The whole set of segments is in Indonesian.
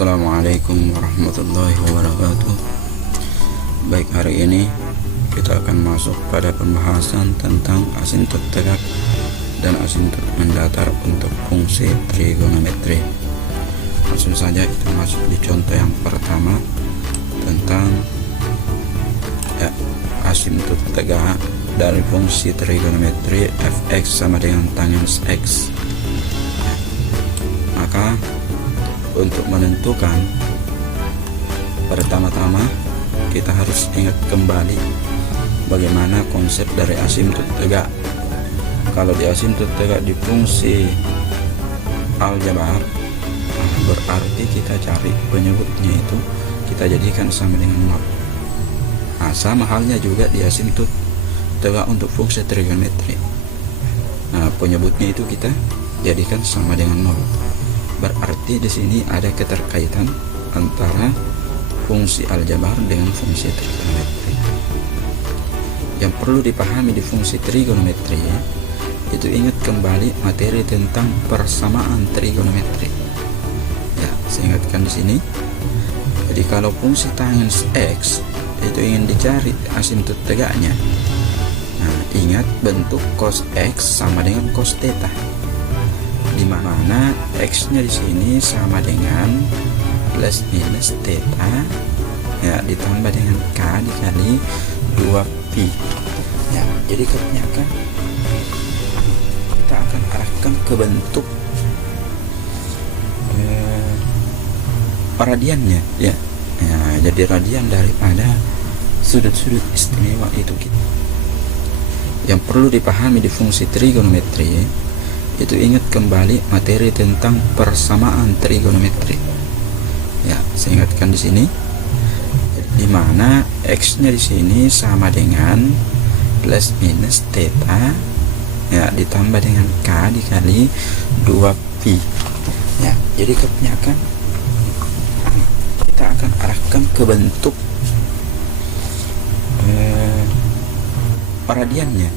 Assalamualaikum warahmatullahi wabarakatuh. Baik, hari ini kita akan masuk pada pembahasan tentang asintut tegak dan asintut mendatar untuk fungsi trigonometri. Langsung saja kita masuk di contoh yang pertama tentang asintut tegak dari fungsi trigonometri fx sama dengan tangans x. Maka untuk menentukan, pertama-tama kita harus ingat kembali bagaimana konsep dari asintut tegak. Kalau di asintut tegak di fungsi aljabar, berarti kita cari penyebutnya itu kita jadikan sama dengan 0. Sama halnya juga di asintut tegak untuk fungsi trigonometri. Penyebutnya itu kita jadikan sama dengan 0. Berarti di sini ada keterkaitan antara fungsi aljabar dengan fungsi trigonometri. Yang perlu dipahami di fungsi trigonometri itu, ingat kembali materi tentang persamaan trigonometri. Saya ingatkan di sini. Jadi kalau fungsi tangans x itu ingin dicari asintut tegaknya, ingat bentuk cos x sama dengan cos theta, di mana x-nya di sini sama dengan plus minus theta ditambah dengan k dikali 2pi. Jadi kebanyakan kita akan arahkan ke bentuk radiannya jadi radian daripada sudut-sudut istimewa itu kita. Yang perlu dipahami di fungsi trigonometri itu, ingat kembali materi tentang persamaan trigonometri. Saya ingatkan di sini, di mana x-nya di sini sama dengan plus minus theta ditambah dengan k dikali 2pi. Jadi kebanyakan kita akan arahkan ke bentuk radiannya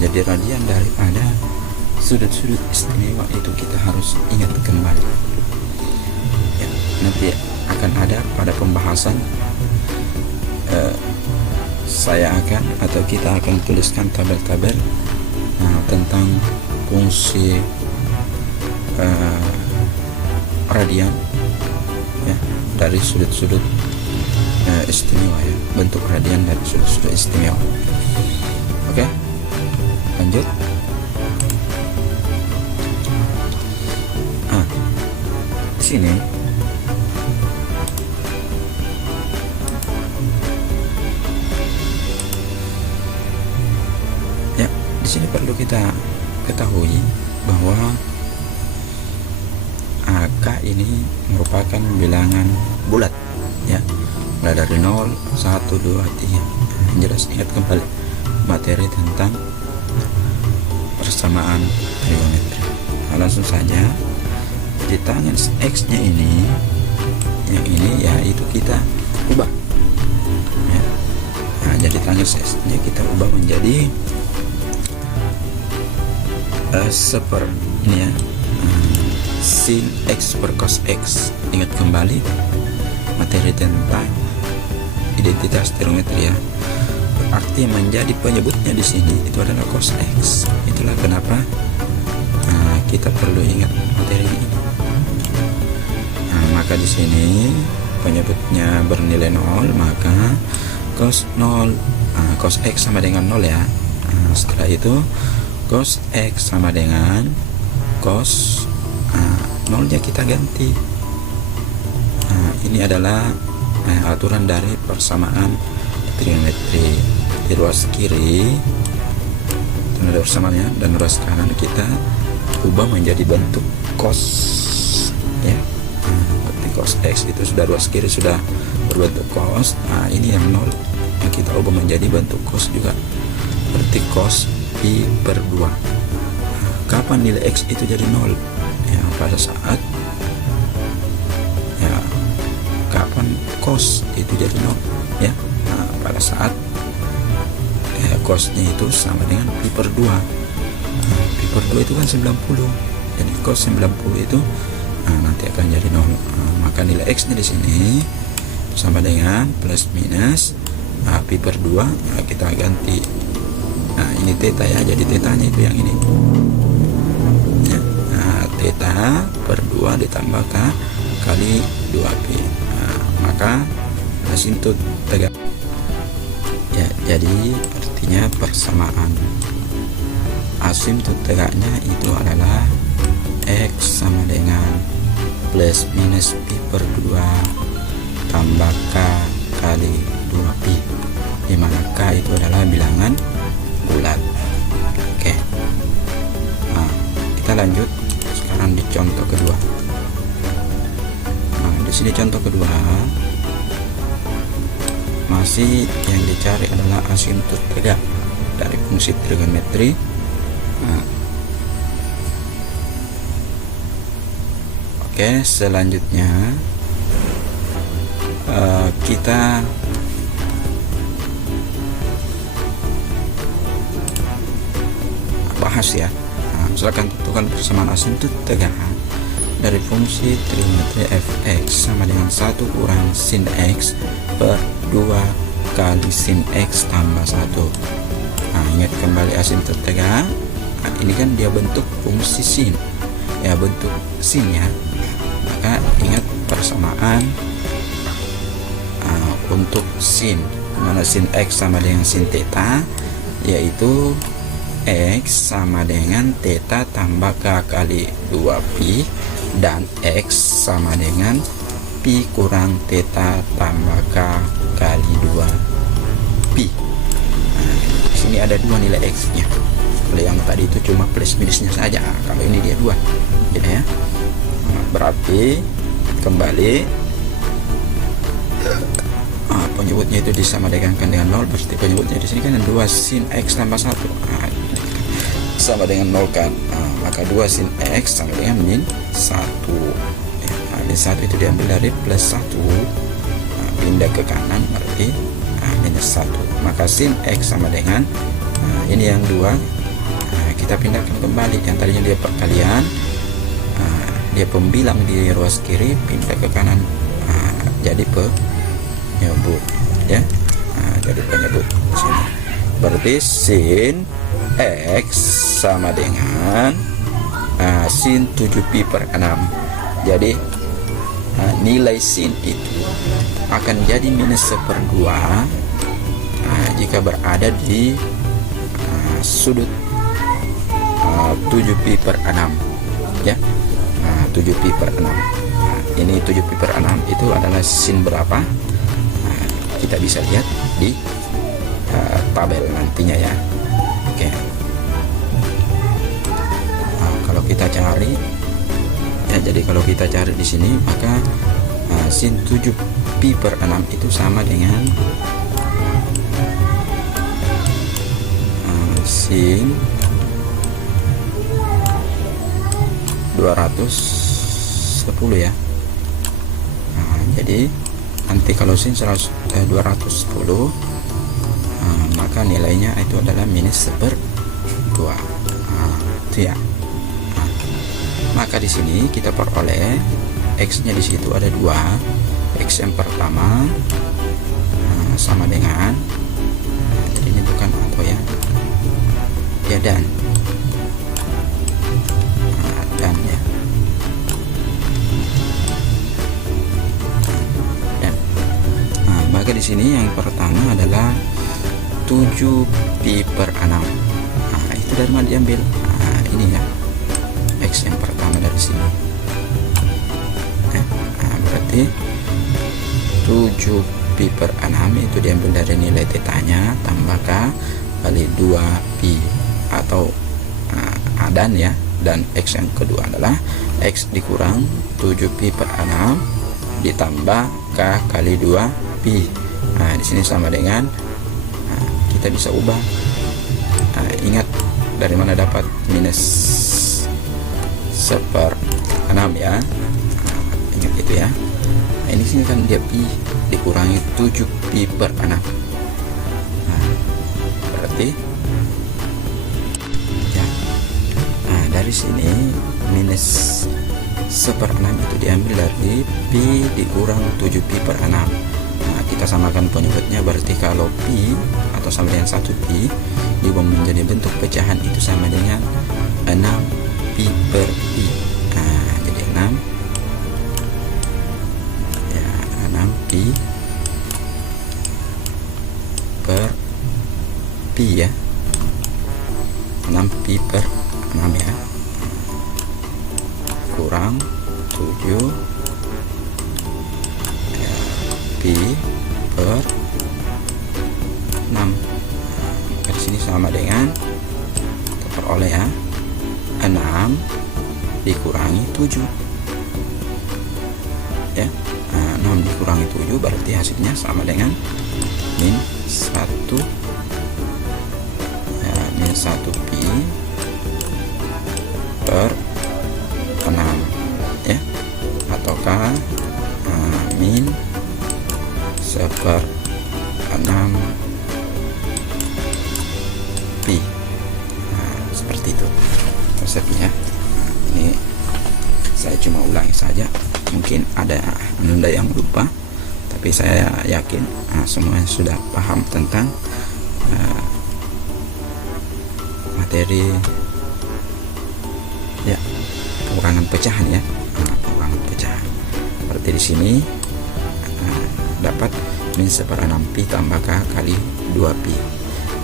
jadi radian daripada sudut-sudut istimewa itu kita harus ingat kembali. Nanti akan ada pada pembahasan saya akan atau kita akan tuliskan tabel-tabel tentang fungsi radian dari sudut-sudut istimewa, bentuk radian dari sudut-sudut istimewa. Oke, lanjut. Di sini di sini perlu kita ketahui bahwa AK ini merupakan bilangan bulat, mulai dari 0, 1, 2, 3. Jelas, ingat kembali materi tentang persamaan trigonometri. Langsung saja di tangans x nya ini, yang ini itu kita ubah jadi tangans x nya kita ubah menjadi seper ini sin x per cos x. Ingat kembali materi tentang identitas trigonometri berarti menjadi penyebutnya di sini itu adalah cos x. Itulah kenapa kita perlu ingat materi ini. Maka di sini penyebutnya bernilai 0, maka cos 0 cos x sama dengan 0 setelah itu cos x sama dengan cos 0 nya kita ganti. Ini adalah aturan dari persamaan trigonometri. Di ruas kiri itu ada persamaannya, dan ruas kanan kita ubah menjadi bentuk cos seperti cos x itu sudah ruas kiri sudah berbentuk cos. Ini yang 0 yang kita ubah menjadi bentuk cos juga, berarti cos pi per 2. Kapan nilai x itu jadi 0? Pada saat kapan cos itu jadi 0 pada saat cosnya itu sama dengan pi per 2. Pi per 2 itu kan 90, jadi cos 90 itu nanti akan jadi 0. maka nilai X nya di sini sama dengan plus minus pi per 2. Nah, kita ganti, nah ini theta ya, jadi tetanya itu yang ini ya. Nah, theta per 2 ditambah K kali 2pi. Nah, maka asimptot tegak ya, jadi artinya persamaan asimptot tegaknya itu adalah X sama dengan plus minus pi per 2 tambah K kali 2pi, dimana K itu adalah bilangan bulat. Oke, nah kita lanjut sekarang di contoh kedua. Nah di sini contoh kedua masih yang dicari adalah asimptot tegak dari fungsi trigonometri. Nah, oke, selanjutnya kita bahas ya. Nah, misalkan tentukan persamaan asimptot tegak dari fungsi trigonometri fx sama dengan 1 kurang sin x per 2 kali sin x tambah 1. Nah, ingat kembali asimptot tegak. Nah, ini kan dia bentuk fungsi sin ya, bentuk sin ya, maka ingat persamaan untuk sin, mana sin x sama dengan sin theta, yaitu x sama dengan theta tambah k kali 2pi, dan x sama dengan pi kurang theta tambah k kali 2pi. Nah, di sini ada dua nilai x nya. Kalau yang tadi itu cuma plus minusnya saja, kalau ini dia dua gitu ya. Nah, berarti kembali penyebutnya itu disamadegankan dengan 0, berarti penyebutnya di sini kan 2 sin x tambah 1. Nah, sama dengan 0 kan. Nah, maka 2 sin x sama dengan min 1 ya. Nah, min 1 itu diambil dari plus 1, nah, pindah ke kanan berarti minus 1. Maka sin x sama dengan ini yang 2, kita pindahkan kembali, yang tadinya dia perkalian, dia pembilang di ruas kiri, pindah ke kanan, jadi penyebut ya. Nah, jadi penyebut di sini. Berarti sin x sama dengan sin 7pi per 6. Jadi nilai sin itu akan jadi minus 1/2 jika berada di sudut 7pi per 6 ya. 7pi per 6. Ini 7pi per 6 itu adalah sin berapa? Kita bisa lihat di tabel nantinya ya. Oke. Nah, kalau kita cari ya, jadi kalau kita cari di sini maka sin 7pi per 6 itu sama dengan sin 210 ya. Nah, jadi nanti kalau sin 210 maka nilainya itu adalah minus 1/2 itu ya. Maka di sini kita peroleh x nya di situ ada 2, x yang pertama sama dengan jadi ini bukan atau ya dan dan ya. Maka di sini yang pertama adalah 7pi per 6. Nah, itu dari mana diambil? Nah, ini ya, x yang pertama dari sini. Nah, berarti 7pi per 6 itu diambil dari nilai tetanya tambah k kali 2pi atau dan ya. Dan x yang kedua adalah x dikurang 7pi per 6 ditambah k kali 2pi. Nah, di sini sama dengan kita bisa ubah. Ingat dari mana dapat minus 1/6 ya. Ingat itu ya. Nah, ini sini kan dia pi dikurangi 7pi per 6. Berarti ya. Nah, dari sini minus seper 6 itu diambil dari pi dikurang 7pi per 6. Nah, kita samakan penyebutnya, berarti kalau pi atau sama dengan 1 pi diubah menjadi bentuk pecahan itu sama dengan 6 pi per pi. Nah, jadi 6 ya, 6 pi per pi ya, 6 pi per 6 ya, kurang 7 ya, pi per 6. Nah, di sini sama dengan kita peroleh ya, 6 dikurangi 7 ya. Nah, 6 dikurangi 7 berarti hasilnya sama dengan min 1 ya, min 1 pi per 6 ya, ataukah min seper 6 pi. Nah, seperti itu konsepnya. Nah, ini saya cuma ulangi saja, mungkin ada Anda yang lupa, tapi saya yakin semuanya sudah paham tentang materi ya, pengurangan pecahan ya. Pengurangan pecahan berarti di sini dapat min seper 6 pi tambah k kali 2 pi.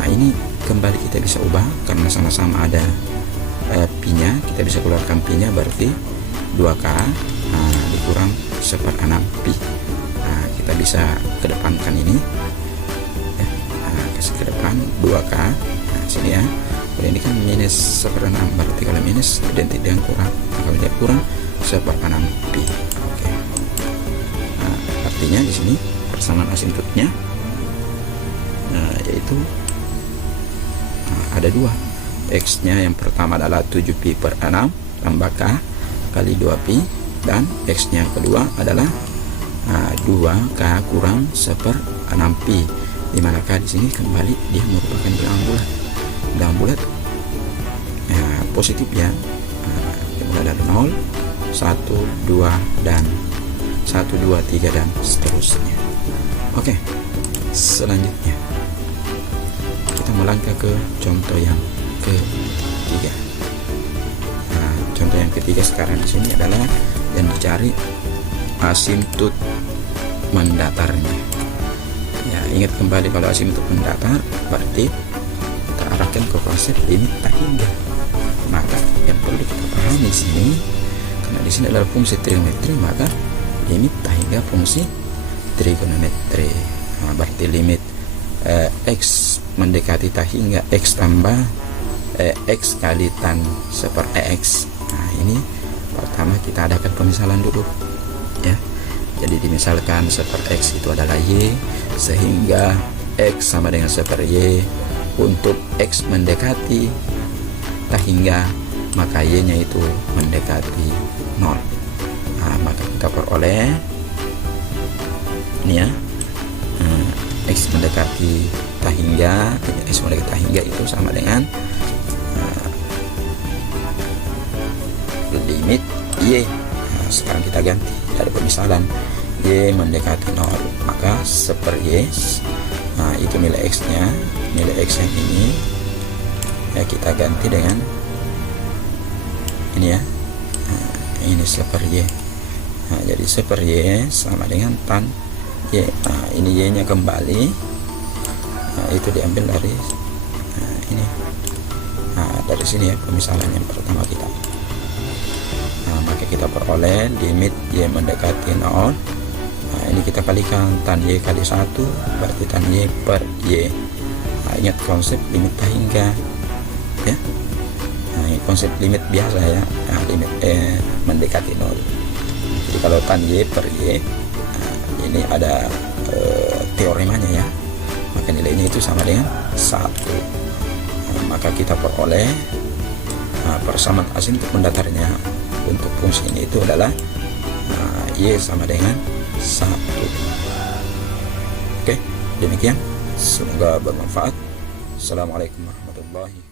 Nah, ini kembali kita bisa ubah karena sama-sama ada pi nya, kita bisa keluarkan pi nya, berarti 2k dikurang seper 6 pi. Nah, kita bisa kedepankan ini ya. Kasih ke depan 2k. Nah, sini ya, kalau ini kan minus seper 6, berarti kalau minus identik dengan kurang, kalau dia kurang seper 6 pi. Oke. Nah, artinya di sini persamaan asintotnya yaitu ada dua. X nya yang pertama adalah 7 pi per 6 tambah k kali 2 pi, dan X nya yang kedua adalah 2k kurang seper 6 pi, dimana k di sini kembali dia merupakan bilangan bulat. Bilangan bulat ya, positif ya, dimulai dari 0, 1, 2 dan 1, 2, 3 dan seterusnya. Oke, selanjutnya kita melangkah ke contoh yang ketiga. Nah, contoh yang ketiga sekarang di sini adalah yang dicari asimtot mendatarnya. Ya, ingat kembali kalau asimtot mendatar berarti kita arahkan ke konsep limit tak hingga. Maka yang perlu kita pahami di sini, karena di sini adalah fungsi trigonometri, maka limit tak hingga fungsi trigonometri. Nah, berarti limit x mendekati tak hingga x tambah x kali tan seper x. Nah, ini pertama kita adakan pemisalan dulu ya. Jadi dimisalkan seper x itu adalah y, sehingga x sama dengan seper y. Untuk x mendekati tak hingga, maka y nya itu mendekati 0. Nah, maka kita peroleh ini ya, x mendekati tak hingga, x mendekati tak hingga itu sama dengan limit y. Nah, sekarang kita ganti dari pemisalan, y mendekati 0, maka seper y, nah itu nilai x nya, nilai x yang ini ya, kita ganti dengan ini ya, ini seper y. Nah, jadi seper y sama dengan tan y. Nah, ini y nya kembali, nah, itu diambil dari ini, dari sini ya, pemisalan yang pertama kita. Maka kita peroleh limit y mendekati 0. Nah, ini kita kalikan tan y kali 1, berarti tan y per y. Nah, ingat konsep limit tak hingga ya. Nah, ini konsep limit biasa ya. Nah, limit mendekati 0. Jadi kalau tan y per y, ini ada teoremanya ya, maka nilainya itu sama dengan 1. Maka kita peroleh persamaan asimtot mendatarnya untuk fungsi ini itu adalah y sama dengan 1. Oke, demikian, semoga bermanfaat. Assalamualaikum warahmatullahi wabarakatuh.